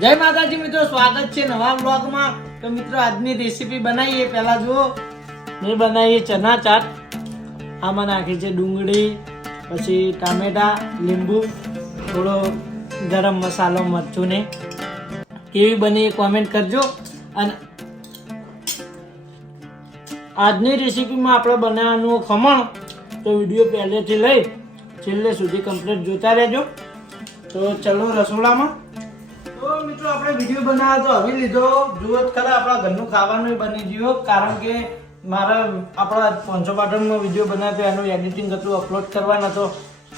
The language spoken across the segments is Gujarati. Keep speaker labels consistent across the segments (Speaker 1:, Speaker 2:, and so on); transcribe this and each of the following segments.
Speaker 1: જય માતાજી મિત્રો, સ્વાગત છે નવા બ્લોગમાં તો મિત્રો, આજની રેસીપી બનાવીએ. પહેલાં જુઓ, મેં બનાવીએ ચના ચાટ. આમાં નાખી છે ડુંગળી, પછી ટામેટા, લીંબુ, થોડો ગરમ મસાલો, મરચું ને. કેવી બની એ કોમેન્ટ કરજો. અને આજની રેસીપીમાં આપણે બનાવવાનું ખમણ. તો વીડિયો પહેલેથી લઈ, છેલ્લે સુધી કમ્પ્લીટ જોતા રહેજો. તો ચલો રસોડામાં. મિત્રો, આપણે વીડિયો બનાવ્યો તો હવે લીધો. જુઓ ખરા, આપણા ઘરનું ખાવાનું બની ગયું. કારણ કે મારા, આપણા પાંચસો પાટણનો વીડિયો બનાવ્યો એનું એડિટિંગ હતું અપલોડ કરવાનો હતો,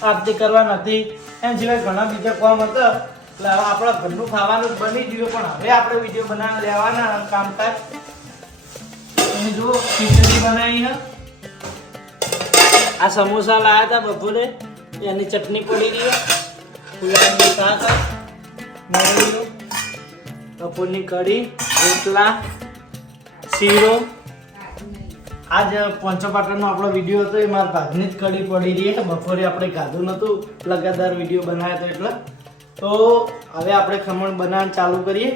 Speaker 1: આરતી કરવા નથી એમ સિવાય ઘણા બીજા કામ હતા. એટલે આપણા ઘરનું ખાવાનું બની ગયું, પણ હવે આપણે વીડિયો બનાવી લેવાના કામકાજ. તમે જુઓ, ખીચડી બનાવી છે આ સમોસા લાવ્યા હતા બપોરે. એની ચટણી પડી ગઈ. ફુલાનું શાક. મેળવીનું બપોરની કઢી, રોટલા, શીરો. આજ પંચો આપણો વીડિયો હતો એ મારા ભાગની જ કઢી પડી રહી છે. બપોરે આપણે ખાધું નહોતું, લગાતાર વીડિયો બનાવ્યો હતો એટલે. તો હવે આપણે ખમણ બનાવવાનું ચાલુ કરીએ.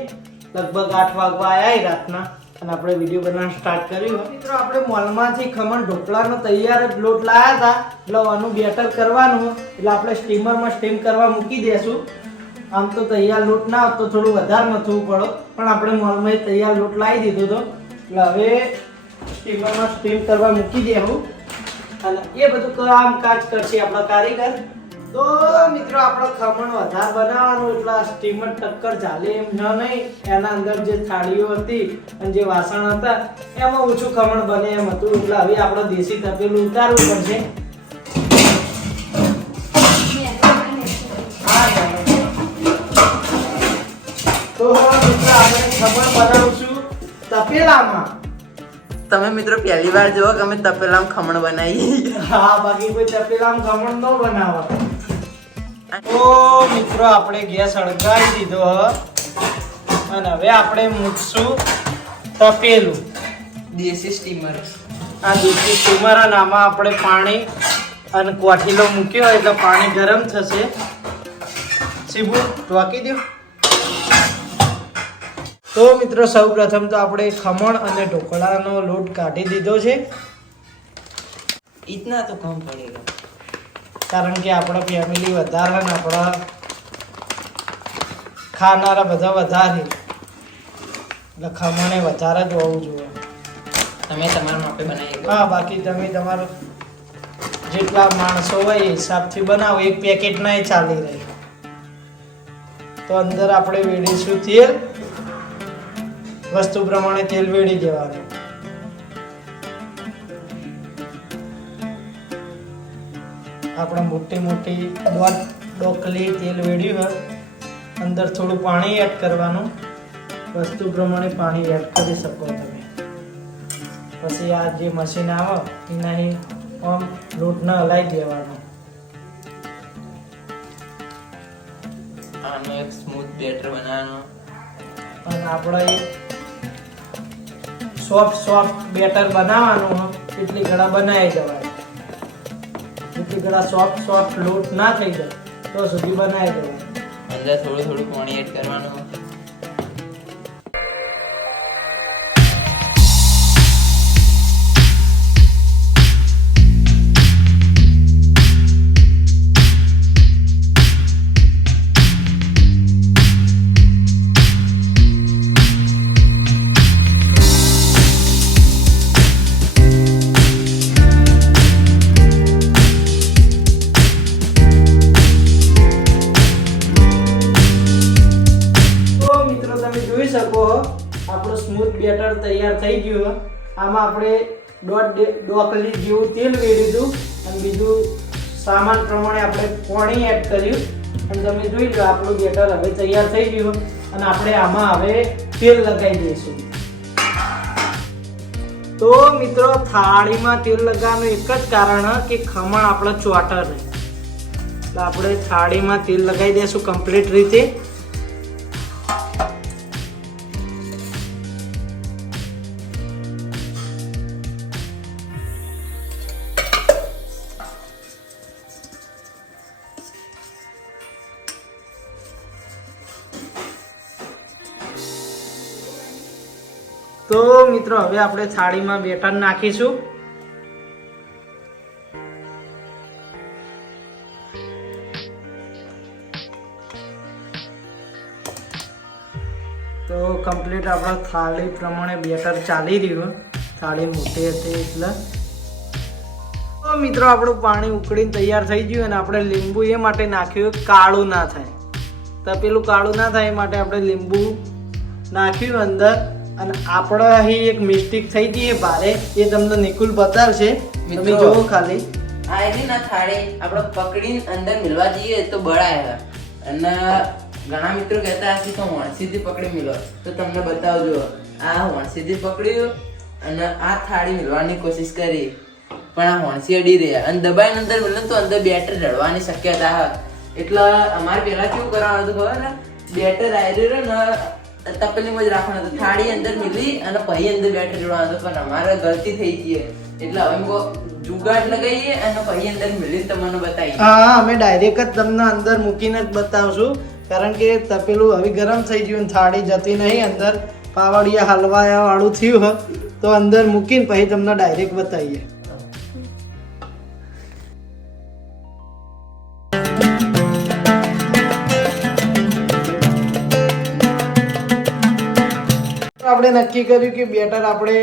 Speaker 1: લગભગ આઠ વાગવા આવ્યા રાતના, અને આપણે વીડિયો બનાવવાનું સ્ટાર્ટ કર્યું. મિત્રો, આપણે મોલમાંથી ખમણ ઢોકળાનો તૈયાર જ લોટ લાયા હતા. એટલે આનું બેટર કરવાનું. એટલે આપણે સ્ટીમરમાં સ્ટીમ કરવા મૂકી દેશું. આમ તો તૈયાર લોટ ના હોત તો થોડું વધારે મથવું પડો. પણ આપણે મોલમાં તૈયાર લોટ લાવી દીધો હતો એટલે હવે સ્ટીમરમાં સ્ટીમ કરવા મૂકી દેવું અને એ બધું કામ કાજ કરશે આપણા કારીગર. તો મિત્રો, આપણો ખમણ વધારે બનાવવાનું, એટલે સ્ટીમર ટક્કર ચાલે એમ ન નહીં. એના અંદર જે થાળીઓ હતી અને જે વાસણ હતા, એમાં ઓછું ખમણ બને એમ હતું. એટલે હવે આપણે દેશી તપેલું ઉતારવું પડશે. તો મિત્રો આપણે ખમણ છું તપેલામાં.
Speaker 2: તમે મિત્રો પહેલી વાર જુઓ કે અમે તપેલામ ખમણ બનાવી
Speaker 1: હા બાકી કોઈ તપેલામ ખમણ ન બનાવો તો મિત્રો આપણે ગેસ અળગાવી દીધો અને હવે આપણે મૂકશું તપેલું.
Speaker 2: દેશી સ્ટીમર
Speaker 1: આ દેશી સ્ટીમર અને આમાં આપણે પાણી અને કોઠીલો મૂક્યો એટલે પાણી ગરમ થશે. સીબુ ઢોકી દો. તો મિત્રો સૌ પ્રથમ તો આપણે ખમણ અને ઢોકળાનો લોટ કાઢી દીધો છે.
Speaker 2: ઇતના તો કમ પડેગા
Speaker 1: કારણ કે આપણા ફેમિલી વધારે ને આપણા ખાનારા બધા વધારે. એટલે ખમણે વધારે જ હોવું જોઈએ.
Speaker 2: તમે તમારા માટે બનાવી
Speaker 1: હા બાકી તમે તમારો જેટલા માણસો હોય એ હિસાબથી બનાવો. એક પેકેટ ના ચાલી રહે. તો અંદર આપણે વેડીશું તેલ. વસ્તુ પ્રમાણે તેલ વેડી દેવાનું. આપણે મોટી મોટી દોઢ ડોકલી તેલ વેડ્યું હોય અંદર થોડું પાણી એડ કરવાનું. વસ્તુ પ્રમાણે પાણી એડ કરી શકો તમે. પછી આ જે મશીન આવે એના આમ લોટને હલાવી દેવાનો.
Speaker 2: આનો એક સ્મૂથ બેટર બનાવવાનો.
Speaker 1: પણ આપણે સોફ્ટ સોફ્ટ બેટર બનાવવાનું કેટલી ઘણા બનાવી દેવાય એટલી ઘડા સોફ્ટ સોફ્ટ લોટ ના થઈ જાય, તો સુધી બનાવી દેવાય
Speaker 2: અંદર થોડું થોડું પાણી એડ કરવાનું
Speaker 1: આમાં આપણે દોઢ જેવું તેલ વેડ્યું અને બીજું સામાન પ્રમાણે આપણે પાણી એડ કર્યું. અને તમે જોઈ લો, આપણું બેટર હવે તૈયાર થઈ ગયું અને આપણે આમાં હવે તેલ લગાવી દઈશું. તો મિત્રો, થાળીમાં તેલ લગાવવાનું એક જ કારણ કે ખમણ આપણે ચોટર એટલે આપણે થાળીમાં તેલ લગાવી દઈશું કમ્પ્લીટ રીતે. હવે આપણે થાળીમાં બેટર નાખીશું. તો કમ્પ્લીટ આપણા થાળી પ્રમાણે બેટર ચાલી રહ્યું. થાળી મોટી હતી એટલે. મિત્રો, આપણું પાણી ઉકળીને તૈયાર થઈ ગયું અને આપણે લીંબુ એ માટે નાખ્યું કાળું ના થાય. તો પેલું કાળું ના થાય એ માટે આપણે લીંબુ નાખ્યું અંદર. અને આપણે અહીં એક મિસ્ટેક થઈ ગઈ ભારે. એ તમને નિકુલ બતાવશે. તમે જોવો ખાલી.
Speaker 2: આ એની ના થાળે આપણે પકડીને અંદર મિલવા જઈએ તો બળાય અને ઘણા મિત્રો કહેતા હશે તો વણસીથી પકડી મિલો. તો તમને બતાવજો. આ વણસીથી પકડ્યું અને આ થાળી મિલવાની કોશિશ કરી. પણ આ વણસી અડી રહ્યા અને દબાઈને અંદર મિલે તો અંદર બેટર રડવાની શક્યતા એટલે અમારે પહેલાં કેવું કરવાનું હતું ખબર ને? બેટર આવી રહ્યું ને તપેલીમાં જ રાખવાનું હતો. થાળી અંદર મિલી અને પછી અંદર બેટર જોડવાનું હતો. પણ અમારે ગલતી થઈ ગઈ એટલે હવે કો જુગાડ લગાવીએ અને પછી અંદર મિલી તમને બતાવીએ
Speaker 1: હા અમે ડાયરેક્ટ જ તમને અંદર મૂકીને જ બતાવશું. કારણ કે તપેલું હવે ગરમ થઈ ગયું થાળી જતી નહીં. અંદર પાવડિયા હલવાયા વાળું થયું તો અંદર મૂકીને પછી તમને ડાયરેક્ટ બતાવીએ આપણે નક્કી કર્યું કે બેટર આપણે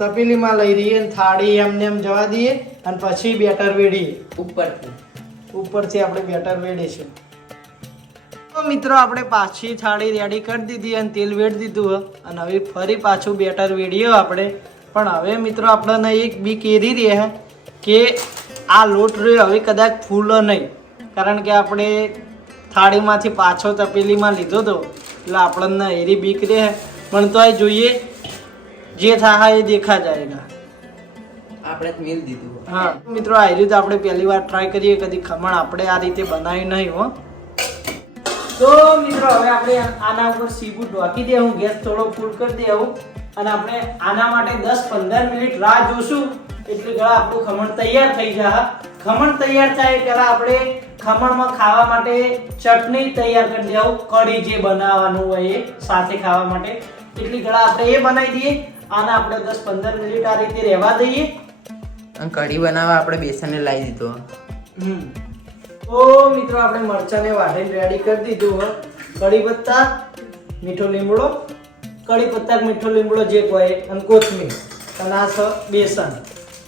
Speaker 1: તપેલીમાં લઈ રહીએ અને થાળી એમને એમ જવા દઈએ અને પછી બેટર વેડીએ
Speaker 2: ઉપરથી.
Speaker 1: ઉપરથી આપણે બેટર વેડીશું તો મિત્રો આપણે પાછી થાળી રેડી કરી દીધી અને તેલ વેડી દીધું. અને હવે ફરી પાછું બેટર વેડીએ આપણે. પણ હવે મિત્રો આપણને એક બીક એરી રહે કે આ લોટ રહ્યો હવે કદાચ ફૂલો નહીં. કારણ કે આપણે થાળીમાંથી પાછો તપેલીમાં લીધો હતો એટલે આપણને એરી બીક રહે પણ તોય જોઈએ જે થાય એ દેખા જાયગા.
Speaker 2: આપણે મિલ દીધું
Speaker 1: હા. મિત્રો આ રીતે આપણે પહેલી વાર ટ્રાય કરીએ. કદી ખમણ આપણે આ રીતે બનાવ્યું નહીં હો. તો મિત્રો હવે આપણે આના ઉપર સીબુ ઢોકી દેવું ગેસ થોડો ફૂલ કરી દેવું અને આપણે આના માટે 10 15 મિનિટ રાહ જોશું. એટલે ગળા આપણું ખમણ તૈયાર થઈ જાય ખમણ તૈયાર થાય પહેલાં આપણે ખમણમાં ખાવા માટે ચટણી તૈયાર કરી દેવું કઢી જે બનાવવાનું હોય એ સાથે ખાવા માટે. એટલી ગળા આપણે એ બનાવી દઈએ આના આપણે દસ પંદર મિનિટ આ રીતે રહેવા દઈએ.
Speaker 2: અને કઢી બનાવવા આપણે બેસનને લાવી દીધો.
Speaker 1: હમ. તો મિત્રો આપણે મરચાંને વાટીને રેડી કરી દીધું હોય કઢી પત્તા મીઠો લીમડો કઢી પત્તા મીઠો લીમડો જે કોઈ અને કોથમીર. અને આ બેસન.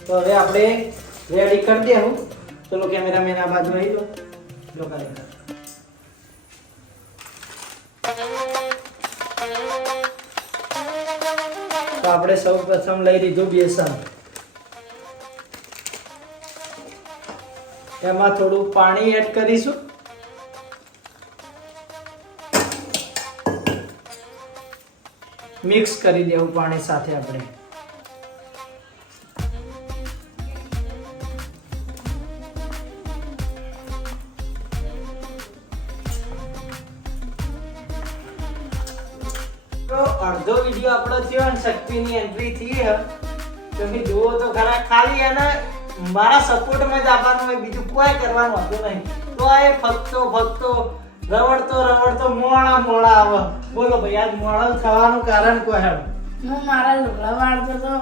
Speaker 1: તો હવે આપણે રેડી કરી દેવું ચલો કેમેરામેન આ બાજુ આવી જાઓ તો આપણે સૌ પ્રથમ લઈ લીધું બેસન એમાં થોડું પાણી એડ કરીશું મિક્સ કરી દેવું પાણી સાથે આપણે થયો અને શક્તિની એન્ટ્રી થઈ હે તમે જુઓ તો ખરા ખાલી એને મારા સપોર્ટમાં જ આવવાનું હોય બીજું કોઈ કરવાનું હતું નહીં તો એ ફક્તો ફક્તો રવડતો રવડતો મોડા મોડા આવે બોલો ભાઈ આજ મોડા થવાનું કારણ કોઈ હેડ
Speaker 3: હું મારા લુગડા વાળતો તો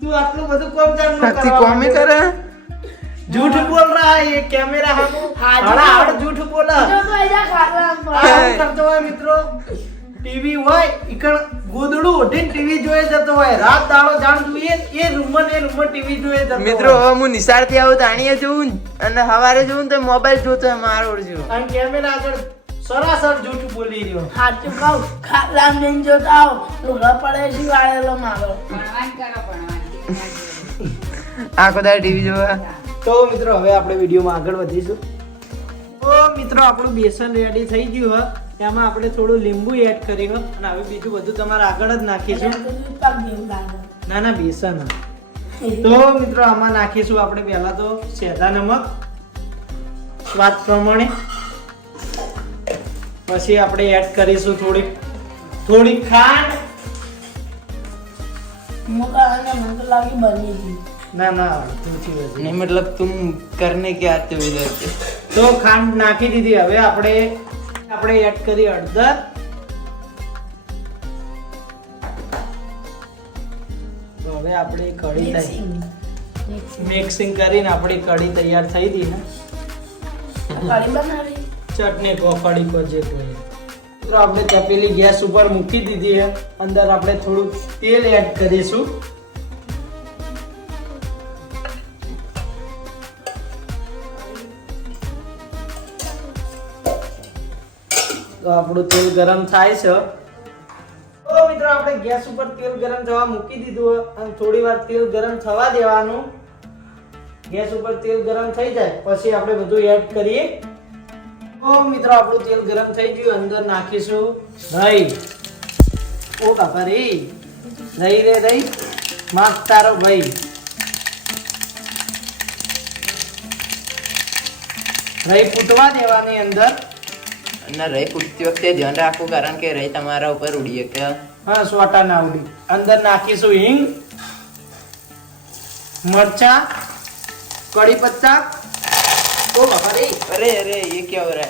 Speaker 1: તું આટલું બધું કોમ જાણ
Speaker 2: કરે
Speaker 1: झूठ बोल रहा है ये कैमरा हम
Speaker 3: हाँ,
Speaker 1: हड़ा
Speaker 3: झूठ।
Speaker 1: हड़ झूठ बोला
Speaker 3: જો તો એજા ખાવા
Speaker 1: આ શું કરતો હોય મિત્રો ટીવી હોય ઈકણ ગોદડું ઓઢીને ટીવી જોઈ જતો હોય રાત દાડો જાણ જોઈએ એ રૂમ એ રૂમ ટીવી જોઈ જતો
Speaker 2: મિત્રો હવે હું નિશાળથી આવું તાણીએ જોઉં અને સવારે જોઉં તો મોબાઈલ જોતો હોય મારો જો
Speaker 1: અને કેમેરા આગળ સરાસર જૂઠ બોલી રહ્યો.
Speaker 3: સાચું કહું ખાલા લઈને જોતા આવો લુગા પડે છે વાળેલો મારો.
Speaker 2: આખો દાડો ટીવી જોવા.
Speaker 1: તો મિત્રો હવે આપણે વિડીયોમાં આગળ વધીશું. તો મિત્રો આપણું બેસન રેડી થઈ ગયું હોય એમાં આપણે થોડું લીંબુ એડ કર્યું અને હવે બીજું બધું તમારે આગળ જ નાખીશું. ના ના બેસન. તો મિત્રો આમાં નાખીશું આપણે પહેલાં તો સેધા નમક સ્વાદ પ્રમાણે. પછી આપણે એડ કરીશું થોડીક થોડીક ખાંડ. ના ના
Speaker 2: નહીં મતલબ તું કરને ક્યાં
Speaker 1: તો ખાંડ નાખી દીધી. હવે આપણે આપણે એડ કરી હળદર હવે આપણી કઢી થઈ મિક્સિંગ કરીને આપણી કઢી તૈયાર થઈ ગઈ ને. ચટણી કો કઢી કો જે કોઈ. મિત્રો આપણે તપેલી ગેસ ઉપર મૂકી દીધી છે. અંદર આપણે થોડું તેલ એડ કરીશું. આપણું તેલ ગરમ થાય છે. તો મિત્રો, આપણે ગેસ ઉપર તેલ ગરમ થવા મૂકી દીધું અને થોડી વાર તેલ ગરમ થવા દેવાનું. ગેસ ઉપર તેલ ગરમ થઈ જાય, પછી આપણે બધું એડ કરીએ. તો મિત્રો, આપણું તેલ ગરમ થઈ ગયું, અંદર નાખીશું. દહીં. ઓ બાપા રે. દહીં રે, દહીં. માસ તારો ભાઈ. રહી ફૂટવા દેવાની અંદર.
Speaker 2: અને રહી પૂછતી વખતે ધ્યાન રાખવું કારણ કે રહી તમારા ઉપર ઉડી શકે
Speaker 1: હા. સોટા ના ઉડી. અંદર નાખીશું હિંગ મરચા કડી પત્તા. ઓ બાપા
Speaker 2: અરે અરે એ કેવો રહે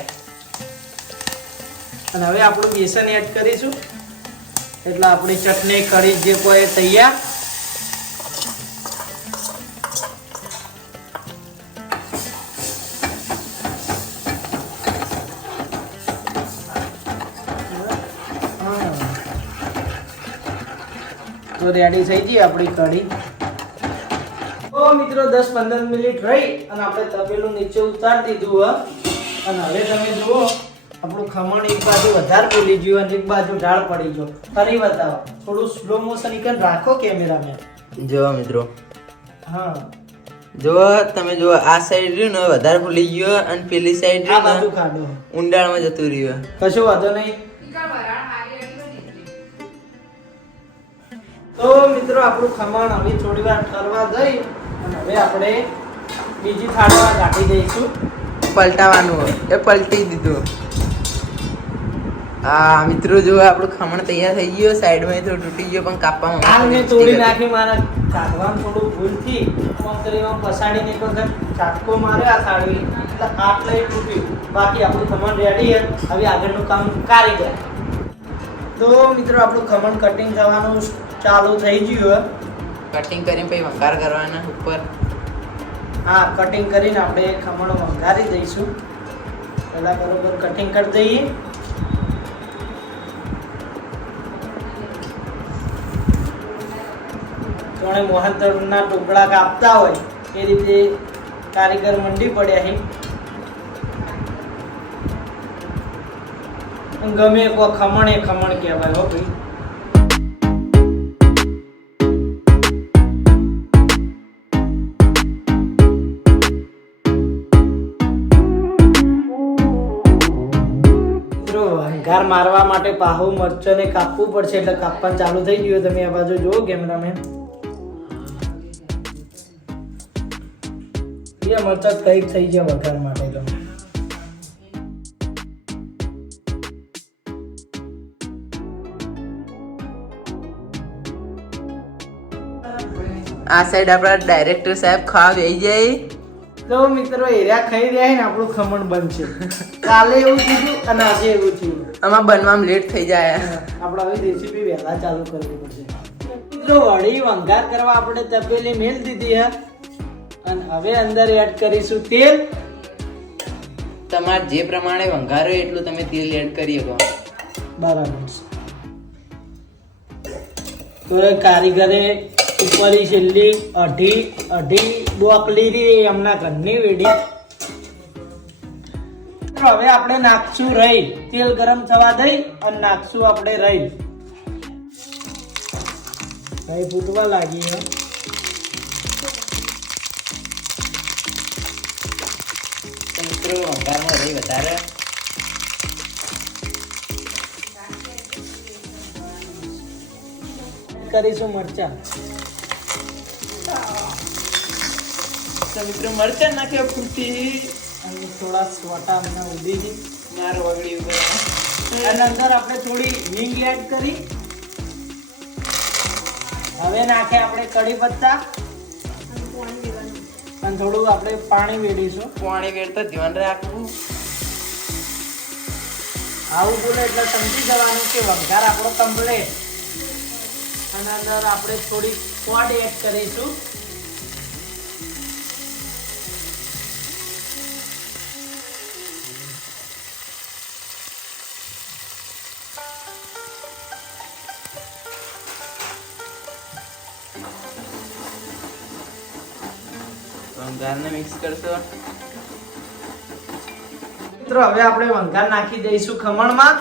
Speaker 1: અને હવે આપણું બેસન એડ કરીશું. એટલે આપણી ચટણી કઢી જે કોઈ તૈયાર. તો રેડી થઈ ગઈ આપણી કઢી. તો મિત્રો દસ પંદર મિનિટ રહી અને આપણે તપેલું નીચે ઉતારી દીધું હ. અને હવે તમે જુઓ આપણું ખમણ એક બાજુ વધારે બોલી ગયું અને એક બાજુ ઢાળ પડી ગયો. ફરી બતાવો. થોડું સ્લો મોશન ઈકન રાખો કેમેરામેન
Speaker 2: જો મિત્રો.
Speaker 1: હા.
Speaker 2: જો તમે જો આ સાઈડ રહ્યું ને વધારે ફૂલી ગયો અને પેલી સાઈડ રહ્યું
Speaker 1: બાજુ
Speaker 2: ને
Speaker 1: કાઢો
Speaker 2: ઊંડાણમાં જતું રહ્યું.
Speaker 1: કશું વાંધો નહીં. મિત્રો આપણું ખમણ હવે થોડી વાર ઠરવા દઈ અને હવે આપણે બીજી થાળીમાં કાઢી દઈશું.
Speaker 2: પલટાવાનું એ પલટી દીધું. આ મિત્રો જો આપણું ખમણ તૈયાર થઈ ગયું. સાઈડમાં થોડું તૂટી ગયો પણ કાપવામાં
Speaker 1: આને તોડી નાખી મારા કાઢવાનું થોડું ભૂલથી. કોંતરીમાં પસાડીને એક વખત ચાટકો માર્યો આ સાડવી એટલે આટલે તૂટ્યું બાકી આપણું ખમણ રેડી હવે આગળનું કામ કારીગર. તો મિત્રો આપણું ખમણ કટિંગ થવાનું ચાલુ થઈ ગયું.
Speaker 2: કટિંગ કરીને પછી વઘાર કરવાના ઉપર.
Speaker 1: હા કટિંગ કરીને આપણે ખમણ વઘારી દઈશું. પહેલાં બરોબર કટિંગ કરી દઈએ. જોણે મોહનતળના ટુકડા કાપતા હોય એ રીતે કારીગર મંડી પડ્યા છે. ગમે કો ખમણ એ ખમણ કહેવાય હો ભાઈ. મિત્રો મારવા માટે પાહુ મરચાને કાપવું પડશે એટલે કાપવાનું ચાલુ થઈ ગયું. તમે આ બાજુ જુઓ કેમેરામેન. એ મરચા કંઈક થઈ ગયા વઘાર માટે તો.
Speaker 2: આ સાઈડ આપણા ડાયરેક્ટર સાહેબ ખાવા બેસી જાય.
Speaker 1: તો મિત્રો એરિયા ખાઈ રહ્યા ને આપણું ખમણ બનશે કાલે એવું થયું અને આજે એવું થયું.
Speaker 2: આમાં બનવામાં લેટ થઈ જાય.
Speaker 1: આપણે હવે રેસીપી વહેલા ચાલુ કરવી પડશે. મિત્રો વળી વંગાર કરવા આપણે તપેલી મેલ દીધી હે. અને હવે અંદર એડ કરીશું તેલ.
Speaker 2: તમારે જે પ્રમાણે વંગારો એટલું તમે તેલ એડ કરી શકો.
Speaker 1: બરાબર છે. તો એ કારીગરે ઉપરી છેલ્લી અઢી અઢી ડોકલી રી એમના ઘરની વેડી. તો હવે આપણે નાખશું રહી તેલ ગરમ થવા દઈ અને નાખશું આપણે રહી રહી ફૂટવા લાગી હે.
Speaker 2: મિત્રો વંઘારમાં રહી વધારે.
Speaker 1: કરીશું મરચા.
Speaker 2: મિત્રો મરચાં નાખ્યા ફૂટી
Speaker 1: થોડા સોટા અમને ઉડી દી
Speaker 2: માર વગડી ઉપર
Speaker 1: અને અંદર આપણે થોડી હિંગ એડ કરી. હવે નાખે આપણે કઢી પત્તા. અને થોડું આપણે પાણી વેડીશું.
Speaker 2: પાણી વેડતા ધ્યાન રાખવું.
Speaker 1: આવું બોલે એટલે સમજી જવાનું કે વઘાર આપણો કમ્પ્લેટ અને અંદર આપણે થોડી પોડ એડ કરીશું.
Speaker 2: વંગારને મિક્સ કરશો?
Speaker 1: મિત્રો હવે આપણે વંગાર નાખી દઈશું ખમણમાં.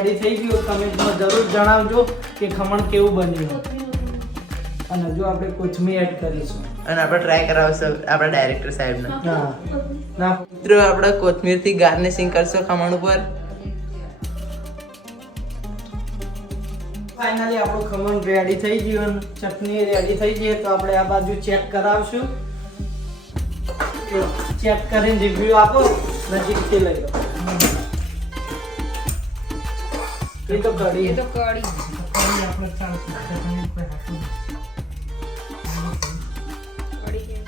Speaker 1: રેડી થઈ ગયું કમેન્ટમાં જરૂર જણાવજો કે ખમણ કેવું બન્યું. અને હજુ આપણે કોથમીર એડ કરીશું.
Speaker 2: અને આપણે ટ્રાય કરાવશું આપણા ડાયરેક્ટર સાહેબને.
Speaker 1: હા. ના.
Speaker 2: મિત્રો આપણે કોથમીરથી ગાર્નિશિંગ કરશો ખમણ ઉપર.
Speaker 1: ફાઇનલી આપણું ખમણ રેડી થઈ ગયું. અને ચટણી રેડી થઈ ગઈ તો આપણે આ બાજુ ચેક કરાવશું. ચેક કરીને રિવ્યુ આપો. નજીકથી લઈ લો. એ તો કઢી
Speaker 4: એ તો કઢી કઢી કેવી?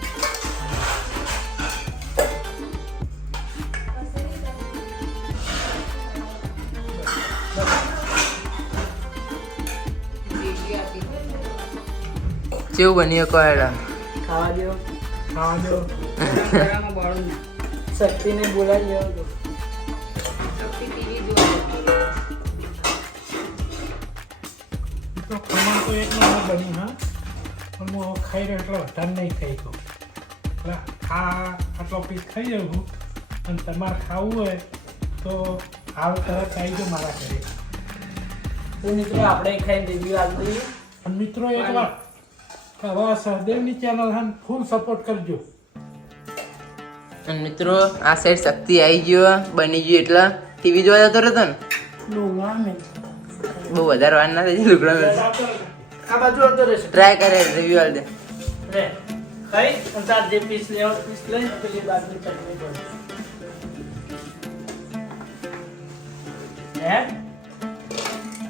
Speaker 4: દેશી આપી.
Speaker 2: કેવું બન્યું કહો હેડો
Speaker 1: ખાવા દો ખાવા દો
Speaker 4: ગરમ ગરમ બોળું ના.
Speaker 1: શક્તિને બોલાવી લેવો તો
Speaker 5: એક નંબર બન્યું હા? પણ હું ખાઈ રહ્યો એટલો વધારે નહીં ખાઈ ગયો એટલે આ આટલો પીસ ખાઈ જાઉં છું. અને તમારે ખાવું હોય તો હાલ તરત આવી ગયો મારા ઘરે.
Speaker 1: તો મિત્રો આપણે ખાઈ રિવ્યુ આપી
Speaker 5: અને મિત્રો એક વાત. હવે આ સહદેવની ચેનલ હા ફૂલ સપોર્ટ કરજો.
Speaker 2: અને મિત્રો આ સાઈડ શક્તિ આવી ગયો બની ગયું એટલે ટીવી જોવા જતો રહેતો ને? બહુ વધારે વાર ના થઈ લુગડા
Speaker 1: આ બાજુ હતો રહેશે.
Speaker 2: ટ્રાય કરે રિવ્યુ આલ દે.
Speaker 1: રે ખાઈ અને તાર જે પીસ લેવો પીસ લઈ પેલી બાજુ ચટણી બોલ. હે?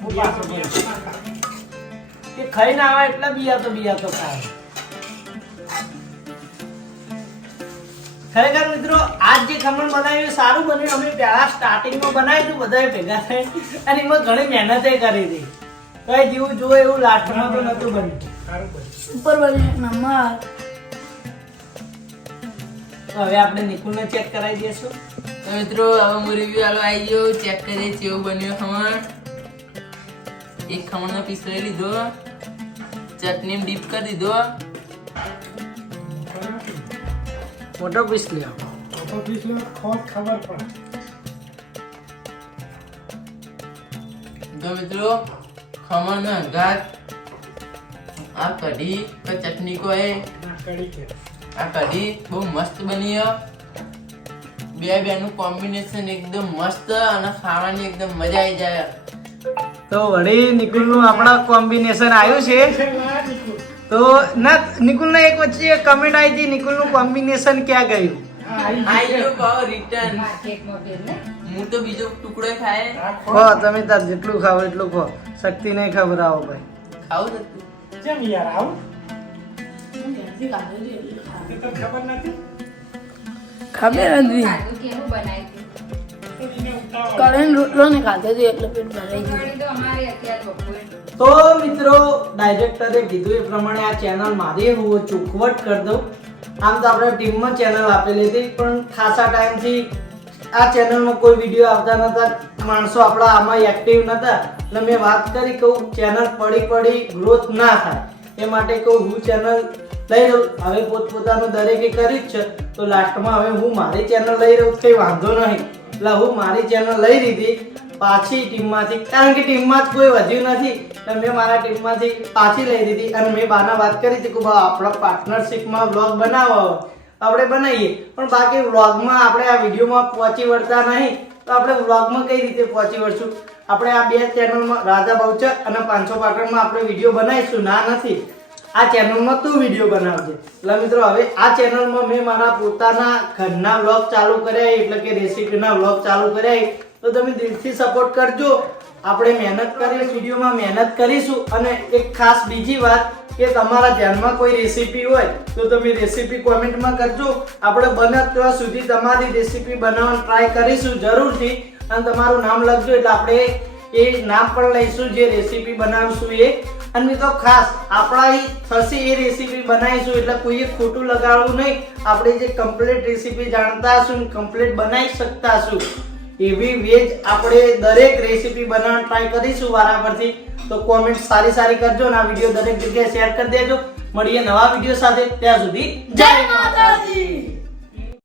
Speaker 1: હું પાછો બોલું. કે ખાઈ ના આવે એટલે બીયા તો બીયા તો ખાય. ખરેખર મિત્રો આજ જે ખમણ બનાવ્યું એ સારું બન્યું. અમે પહેલા સ્ટાર્ટિંગમાં બનાવ્યું બધાએ ભેગા થઈ અને એમાં ઘણી મહેનતે કરી હતી. કઈ જેવું જોવે એવું લાસ્ટમાં તો નતું બન્યું.
Speaker 5: સુપર બન્યું
Speaker 3: ઉપર નંબર
Speaker 1: તો હવે આપણે નિકુલને ચેક કરાવી દઈશું.
Speaker 2: તો મિત્રો હવે હું રિવ્યુ આલો આવી ગયો ચેક કરીએ કેવું બન્યું ખમણ. એક ખમણનો પીસ લઈ લીધો. ચટણી ડીપ કરી દીધો.
Speaker 1: મોટો પીસ લ્યો.
Speaker 5: મોટો પીસ લો ખોટ ખબર પડે.
Speaker 2: તો મિત્રો ખમણનો અંગાત આ કઢી કે ચટણી કો એ
Speaker 5: ના કઢી કે
Speaker 2: આ કઢી બહુ મસ્ત બની બે બે બેનું કોમ્બિનેશન એકદમ મસ્ત અને ખાવાની એકદમ મજા આવી જાય.
Speaker 1: તો વળી નિકુલનું આપણા કોમ્બિનેશન આવ્યું છે?
Speaker 5: ના નિકુલ.
Speaker 1: તો ના નિકુલના એક વચ્ચે કમેન્ટ આવી હતી નિકુલનું કોમ્બિનેશન ક્યાં ગયું?
Speaker 4: I return?
Speaker 2: હું તો બીજો ટુકડો ખાય.
Speaker 5: આ
Speaker 1: તમે તાર જેટલું ખાવ એટલું ખો. શક્તિ નહીં ભાઈ.
Speaker 2: ખાવું
Speaker 5: કેમ યાર આવું? તો ખબર નથી.
Speaker 3: ખબર કરેન રોટલો ને ખાધો હતું એટલે પેટ ભરાઈ ગયું.
Speaker 4: તો
Speaker 1: મિત્રો ડાયરેક્ટરે કીધું એ પ્રમાણે આ ચેનલ મારી હું ચોખવટ કરી દઉં. આમ તો આપણે ટીમમાં ચેનલ આપેલી હતી, પણ ખાસા ટાઈમથી આ ચેનલમાં કોઈ વીડિયો આવતા નહોતા માણસો આપણા આમાં એક્ટિવ નહોતા એટલે મેં વાત કરી કહું ચેનલ પડી પડી ગ્રોથ ના થાય. એ માટે કહું, હું ચેનલ લઈ રહ્યું હવે પોતપોતાનું દરેકે કરી જ છે. તો લાસ્ટમાં હવે હું મારી ચેનલ લઈ રહ્યું કંઈ વાંધો નહીં. એટલે હું મારી ચેનલ લઈ લીધી. પાછી ટીમમાંથી, કારણ કે ટીમમાં જ કોઈ વધ્યું નથી. અને મેં મારા ટીમમાંથી પાછી લઈ દીધી અને મેં બાના વાત કરી હતી કે ભાઈ આપણા પાર્ટનરશિપમાં બ્લોગ બનાવો. આપણે બનાવીએ. પણ બાકી વ્લોગમાં આપણે આ વિડીયોમાં પહોંચી વળતા નહીં. તો આપણે વ્લોગમાં કઈ રીતે પહોંચી વળશું? આપણે આ બે ચેનલમાં રાજા બહુચર અને પાંચસો પાટણમાં આપણે વીડિયો બનાવીશું? ના, નથી. આ ચેનલમાં તું વીડિયો બનાવજે. એટલે મિત્રો, હવે આ ચેનલમાં મેં મારા પોતાના ઘરના વ્લોગ ચાલુ કર્યા એટલે કે રેસીપીના વ્લોગ ચાલુ કર્યા તો તમે દિલથી સપોર્ટ કરજો. આપણે મહેનત કરીને વિડીયોમાં મહેનત કરીશું. અને એક ખાસ બીજી વાત કે તમારા ધ્યાનમાં કોઈ રેસીપી હોય, તો તમે રેસીપી કોમેન્ટમાં કરજો. આપણે બને ત્યાં સુધી તમારી રેસીપી બનાવવાનો ટ્રાય કરીશું જરૂરથી. અને તમારું નામ લખજો એટલે આપણે એ નામ પણ લઈશું જે રેસીપી બનાવીશું એ. અને મિત્રો ખાસ આપણા થશે એ રેસીપી બનાવીશું એટલે કોઈએ ખોટું લગાડવું નહીં. આપણે જે કમ્પ્લીટ રેસીપી જાણતા હશું કમ્પ્લીટ બનાવી શકતા હશું. એવી વેજ આપણે દરેક રેસીપી બનાવવાનો ટ્રાય કરીશું વારાફરથી. તો કોમેન્ટ સારી સારી કરજો અને આ વીડિયો દરેક જગ્યાએ શેર કરી દેજો. મળીએ નવા વીડિયો સાથે. ત્યાં સુધી
Speaker 3: જય માતાજી!